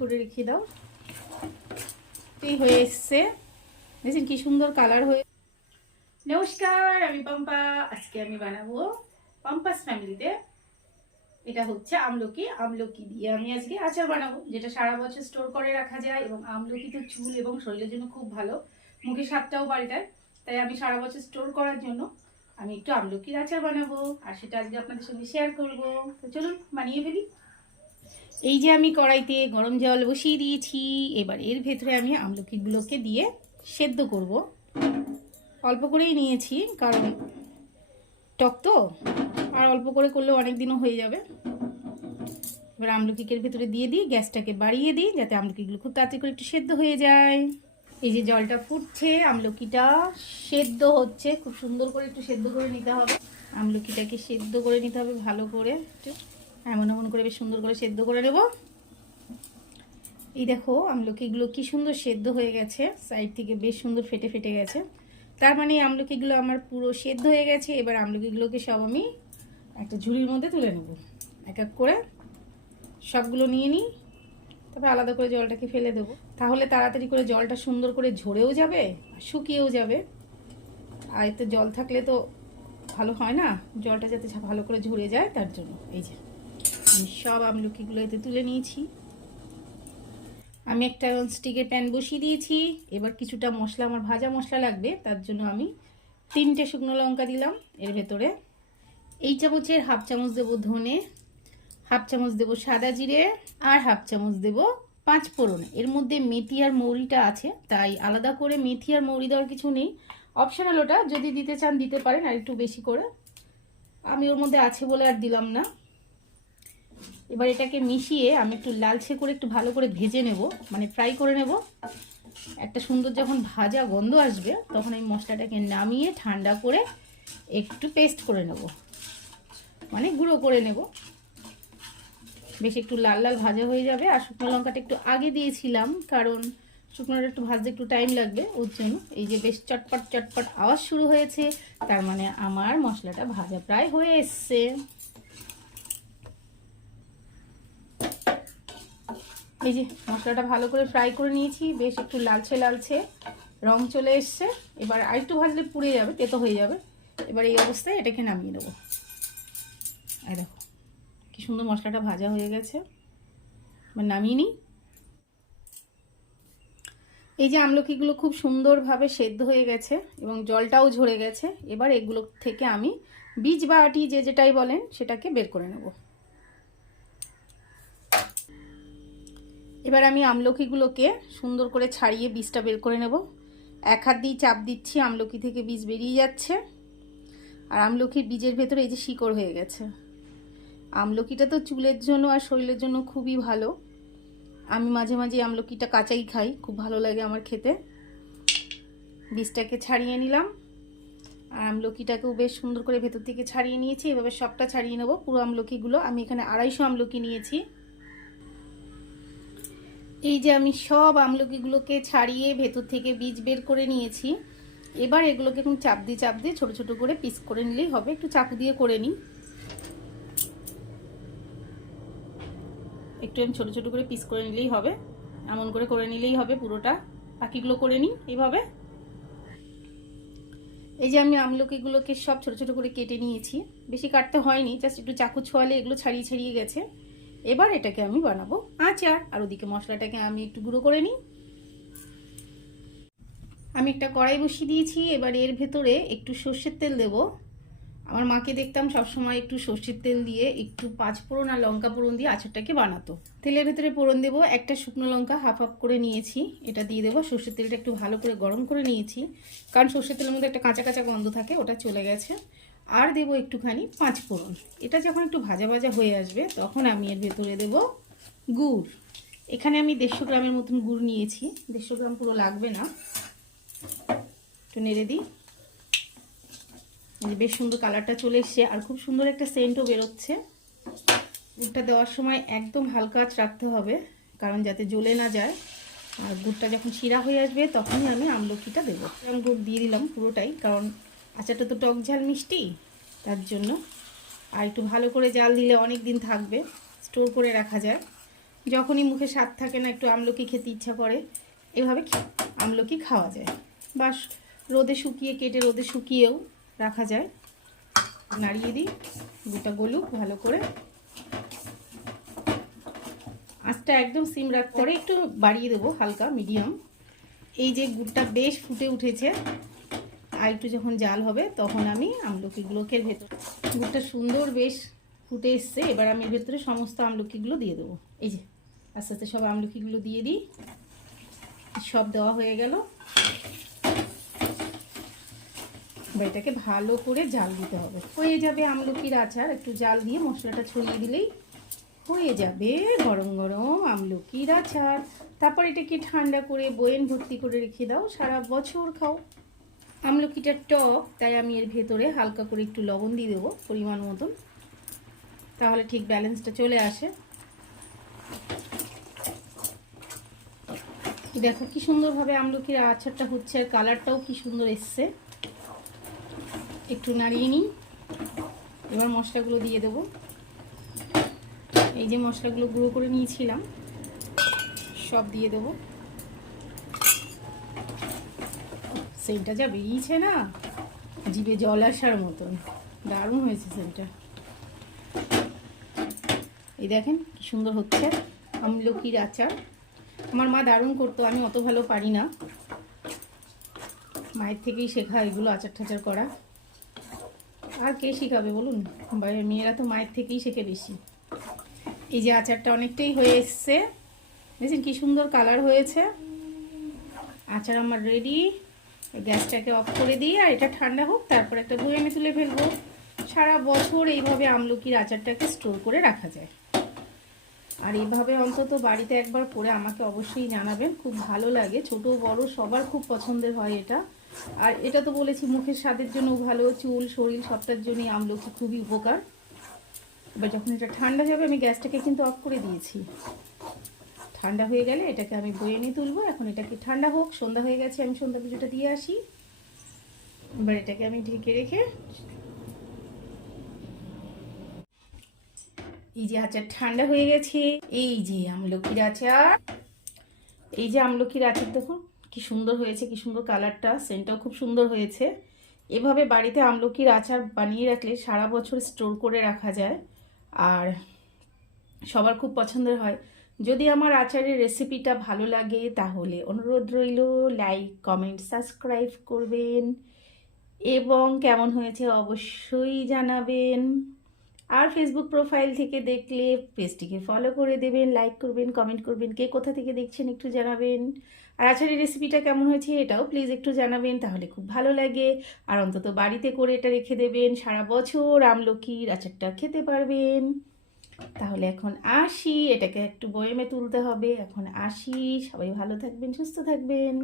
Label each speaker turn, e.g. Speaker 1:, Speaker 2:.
Speaker 1: করে রেখে দাও। এই হয়ে এসছে। দেখছেন কি সুন্দর কালার হয়ে নমস্কার, আমি পম্পা। আজকে আমি বানাবো পম্পাস ফ্যামিলিতে। এটা হচ্ছে আমলকি। আমলকি দিয়ে আমি আজকে আচার বানাবো, যেটা সারা বছর স্টোর করে রাখা যায় এবং আমলকি তো চুল এবং শরীরের জন্য খুব ভালো। মুখে স্বাদটাও দেয় তাই আমি সারা বছর স্টোর করার জন্য আমি একটু আমলকির আচার বানাবো। আর সেটা আজকে আপনাদের সঙ্গে শেয়ার করব। তো চলুন বানিয়ে ফেলি। এই যে আমি কড়াইতে গরম জল বসিয়ে দিয়েছি, এবার এর ভেতরে আমি আমলকিগুলোকে দিয়ে সেদ্ধ করব। অল্প করেই নিয়েছি, কারণ টক তো, আর অল্প করে করলেও অনেক দিনও হয়ে যাবে। এবার আমলকিকের ভেতরে দিয়ে দিই, গ্যাসটাকে বাড়িয়ে দিই, যাতে আমলকিগুলো খুব তাড়াতাড়ি করে একটু সেদ্ধ হয়ে যায়। এই যে জলটা ফুটছে, আমলকিটা সেদ্ধ হচ্ছে, খুব সুন্দর করে একটু সেদ্ধ করে নিতে হবে। আমলকিটাকে সেদ্ধ করে নিতে হবে ভালো করে, একটু। এমন এমন করে বেশ সুন্দর করে সেদ্ধ করে নেব। এই দেখো আমলকিগুলো কি সুন্দর সেদ্ধ হয়ে গেছে। সাইড থেকে বেশ সুন্দর ফেটে ফেটে গেছে। তার মানে আমলকিগুলো আমার পুরো সেদ্ধ হয়ে গেছে। এবার আমলকিগুলোকে সব আমি একটা ঝুড়ির মধ্যে তুলে নেব। এক এক করে সবগুলো নিয়ে নিই। তারপর আলাদা করে জলটাকে ফেলে দেবো। তাহলে তাড়াতাড়ি করে জলটা সুন্দর করে ঝরেও যাবে শুকিয়েও যাবে। আর এতে জল থাকলে তো ভালো হয় না? জলটা যাতে ভালো করে ঝরে যায়, তার জন্য। এই যে। আমি সব আমলকিগুলো এতে তুলে নিয়েছি। আমি একটা স্টিকের প্যান বসিয়ে দিয়েছি। এবার কিছুটা মশলা, আমার ভাজা মশলা লাগবে, তার জন্য আমি তিনটে শুকনো লঙ্কা দিলাম এর ভেতরে। এই চামচের হাফ চামচ দেবো ধনে, হাফ চামচ দেবো সাদা জিরে, আর হাফ চামচ দেবো পাঁচ ফোড়ন। এর মধ্যে মেথি আর মৌরিটা আছে, তাই আলাদা করে মেথি আর মৌরি দেওয়ার কিছু নেই। অপশনাল ওটা, যদি দিতে চান দিতে পারেন, আর একটু বেশি করে। আমি ওর মধ্যে আছে বলে আর দিলাম না। এবার এটাকে মিশিয়ে আমি একটু লালচে করে একটু ভালো করে ভেজে নেব। মানে ফ্রাই করে নেব। একটা সুন্দর যখন ভাজা গন্ধ আসবে, তখন আমি মশলাটাকে নামিয়ে ঠান্ডা করে একটু পেস্ট করে নেব। মানে গুঁড়ো করে নেব। বেশ একটু লাল লাল ভাজা হয়ে যাবে। আর শুকনো লঙ্কাটা একটু আগে দিয়েছিলাম, কারণ শুকনোটা একটু ভাজতে একটু টাইম লাগবে। ওর জন্য এই যে বেশ চটপট চটপট আওয়াজ শুরু হয়েছে, তার মানে আমার মশলাটা ভাজা প্রায় হয়ে এসছে। এই যে মশলাটা ভালো করে ফ্রাই করে নিয়েছি, বেশ একটু লালচে লালচে রং চলে এসছে। এবার আরেকটু ভাজলে পুড়ে যাবে, তেতো হয়ে যাবে। এবার এই অবস্থায় এটাকে নামিয়ে নেব এই দেখো, কি সুন্দর মশলাটা ভাজা হয়ে গেছে। এবার নামিয়ে নিই। এই যে আমলকিগুলো খুব সুন্দরভাবে সেদ্ধ হয়ে গেছে এবং জলটাও ঝরে গেছে। এবার এগুলো থেকে আমি বীজ বা আটি যে যেটাই বলেন, সেটাকে বের করে নেব। এবার আমি আমলকিগুলোকে সুন্দর করে ছাড়িয়ে বীজটা বের করে নেব। এক হাত দিয়ে চাপ দিচ্ছি, আমলকি থেকে বীজ বেরিয়ে যাচ্ছে। আর আমলকির বীজের ভেতরে এই যে শিকড় হয়ে গেছে। আমলকিটা তো চুলের জন্য আর শরীরের জন্য খুবই ভালো। আমি মাঝে মাঝে আমলকিটা কাঁচাই খাই, খুব ভালো লাগে আমার খেতে। বীজটাকে ছাড়িয়ে নিলাম। আর আমলকিটাকেও বেশ সুন্দর করে ভেতর থেকে ছাড়িয়ে নিয়েছি। এভাবে সবটা ছাড়িয়ে নেব। পুরো আমলকিগুলো, আমি এখানে আড়াইশো আমলকি নিয়েছি। এই যে আমি সব আমলকিগুলোকে ছাড়িয়ে ভেতর থেকে বীজ বের করে নিয়েছি, এবার এগুলোকে এখন চাপ দিয়ে চাপ দিয়ে ছোটো ছোটো করে পিস করে নিলেই হবে। একটু চাকু দিয়ে করে নিই। একটু আমি ছোটো ছোটো করে পিস করে নিলেই হবে। এমন করে করে নিলেই হবে পুরোটা। বাকিগুলো করে নিই এইভাবে। এই যে আমি আমলকিগুলোকে সব ছোটো ছোটো করে কেটে নিয়েছি। বেশি কাটতে হয়নি জাস্ট একটু চাকু ছোয়ালে এগুলো ছাড়িয়ে ছাড়িয়ে গেছে। এবার এটাকে আমি বানাবো আচার। আর ওদিকে মশলাটাকে আমি একটু গুঁড়ো করে নিই। আমি একটা কড়াই বসিয়ে দিয়েছি। এবার এর ভেতরে একটু সর্ষের তেল দেবো। আমার মাকে দেখতাম সবসময় একটু সর্ষের তেল দিয়ে একটু পাঁচ ফোড়ন আর লঙ্কা ফোড়ন দিয়ে আচারটাকে বানাতো। তেলের ভেতরে ফোড়ন দেবো। একটা শুকনো লঙ্কা হাফ হাফ করে নিয়েছি। এটা দিয়ে দেবো। সর্ষের তেলটা একটু ভালো করে গরম করে নিয়েছি। কারণ সর্ষের তেলের মধ্যে একটা কাঁচা কাঁচা গন্ধ থাকে, ওটা চলে গেছে। আর দেবো একটুখানি পাঁচ ফোড়ন। এটা যখন একটু ভাজা ভাজা হয়ে আসবে, তখন আমি এর ভেতরে দেব গুড়। এখানে আমি দেড়শো গ্রামের মতন গুড় নিয়েছি। দেড়শো গ্রাম পুরো লাগবে না। একটু নেড়ে দিই। বেশ সুন্দর কালারটা চলে এসছে, আর খুব সুন্দর একটা সেন্টও বেরোচ্ছে। গুড়টা দেওয়ার সময় একদম হালকা আঁচ রাখতে হবে, কারণ যাতে জ্বলে না যায়। আর গুড়টা যখন শিরা হয়ে আসবে, তখনই আমি আমলকিটা দেবো। আমি গুড় দিয়ে দিলাম পুরোটাই, কারণ আচারটা তো টক ঝাল মিষ্টি, তার জন্য। আর একটু ভালো করে জাল দিলে অনেক দিন থাকবে, স্টোর করে রাখা যায়। যখনই মুখে স্বাদ থাকে না, একটু আমলকি খেতে ইচ্ছা করে, এভাবে আমলকি খাওয়া যায়। বা রোদে শুকিয়ে, কেটে রোদে শুকিয়েও রাখা যায়। নাড়িয়ে দিই, গোটা গলুক ভালো করে। আঁচটা একদম সিম রাখতে পরে একটু বাড়িয়ে দেবো, হালকা, মিডিয়াম। এই যে গুড়টা বেশ ফুটে উঠেছে আর একটু যখন জাল হবে, তখন আমি আমলকিগুলোকে ভেতর গুড়টা সুন্দর বেশ ফুটে এসছে। এবার আমি এর ভেতরে সমস্ত আমলকিগুলো দিয়ে দেবো। এই যে, আস্তে আস্তে সব আমলকিগুলো দিয়ে দিই। সব দেওয়া হয়ে গেল। এবার এটাকে ভালো করে জাল দিতে হবে। হয়ে যাবে আমলকির আচার। একটু জাল দিয়ে মশলাটা ছড়িয়ে দিলেই হয়ে যাবে গরম গরম আমলকির আচার। তারপর এটাকে ঠান্ডা করে বয়েন ভর্তি করে রেখে দাও। সারা বছর খাও। আমলকিটা টক, তাই আমি এর ভেতরে হালকা করে একটু লবণ দিয়ে দেবো পরিমাণ মতন। তাহলে ঠিক ব্যালেন্সটা চলে আসে। দেখো কি সুন্দরভাবে আমলকির আচারটা হচ্ছে আর কালারটাও কি সুন্দর এসছে। একটু নাড়িয়ে নিই। এবার মশলাগুলো দিয়ে দেবো। এই যে মশলাগুলো গুঁড়ো করে নিয়েছিলাম, সব দিয়ে দেবো। সেন্টটা যা বেরিয়েছে না, জিভে জল আসার মতন। দারুণ হয়েছে সেন্টটা। এই দেখেন কি সুন্দর হচ্ছে, আমলকির আচার। আমার মা দারুণ করতো, আমি অত ভালো পারি না। মায়ের থেকেই শেখা এগুলো আচার ঠাচার করা। আর কে শেখাবে বলুন? মেয়েরা তো মায়ের থেকেই শেখে বেশি। এই যে আচারটা অনেকটাই হয়ে এসছে। দেখছেন কি সুন্দর কালার হয়েছে। আচার আমার রেডি গ্যাসটাকে অফ করে দিই আর এটা ঠান্ডা হোক, তারপর একটা বয়ামে তুলে ফেলব। সারা বছর এইভাবে আমলকির আচারটাকে স্টোর করে রাখা যায়। আর এইভাবে অন্তত বাড়িতে একবার করে আমাকে অবশ্যই জানাবেন, খুব ভালো লাগে। ছোট, বড়, সবার খুব পছন্দের হয় এটা। আর এটা তো বলেছি, মুখের স্বাদের জন্য ভালো, চুল, শরীর, সবটার জন্যই আমলকি খুবই উপকার। এবার যখন এটা ঠান্ডা যাবে, আমি গ্যাসটাকে কিন্তু অফ করে দিয়েছি। ঠান্ডা হয়ে গেলে এটাকে আমি বয়ে নিয়ে তুলবো। এখন এটাকে ঠান্ডা হোক, সন্ধ্যা হয়ে গেছে, আমি সন্ধ্যা পুজোটা দিয়ে আসি। এবার এটাকে আমি ঢেকে রেখে এই যে আচার ঠান্ডা হয়ে গেছে, এই যে আমলকির আচার। এই যে আমলকির আচার, দেখুন কি সুন্দর হয়েছে, কি সুন্দর কালারটা সেন্টটাও খুব সুন্দর হয়েছে। এভাবে বাড়িতে আমলকির আচার বানিয়ে রাখলে সারা বছর স্টোর করে রাখা যায়, আর সবার খুব পছন্দের হয়। যদি আমার আচারের রেসিপিটা ভালো লাগে, তাহলে অনুরোধ রইল লাইক কমেন্ট সাবস্ক্রাইব করবেন এবং কেমন হয়েছে অবশ্যই জানাবেন। আর ফেসবুক প্রোফাইল থেকে দেখলে পেজটিকে ফলো করে দেবেন লাইক করবেন কমেন্ট করবেন, কে কোথা থেকে দেখছেন একটু জানাবেন। আর আচারের রেসিপিটা কেমন হয়েছে এটাও প্লিজ একটু জানাবেন, তাহলে খুব ভালো লাগে। আর অন্তত বাড়িতে করে এটা রেখে দেবেন, সারা বছর আমলকির আচারটা খেতে পারবেন। তাহলে এখন আসি, এটাকে একটু বয়েমে তুলতে হবে। এখন আসি, সবাই ভালো থাকবেন, সুস্থ থাকবেন।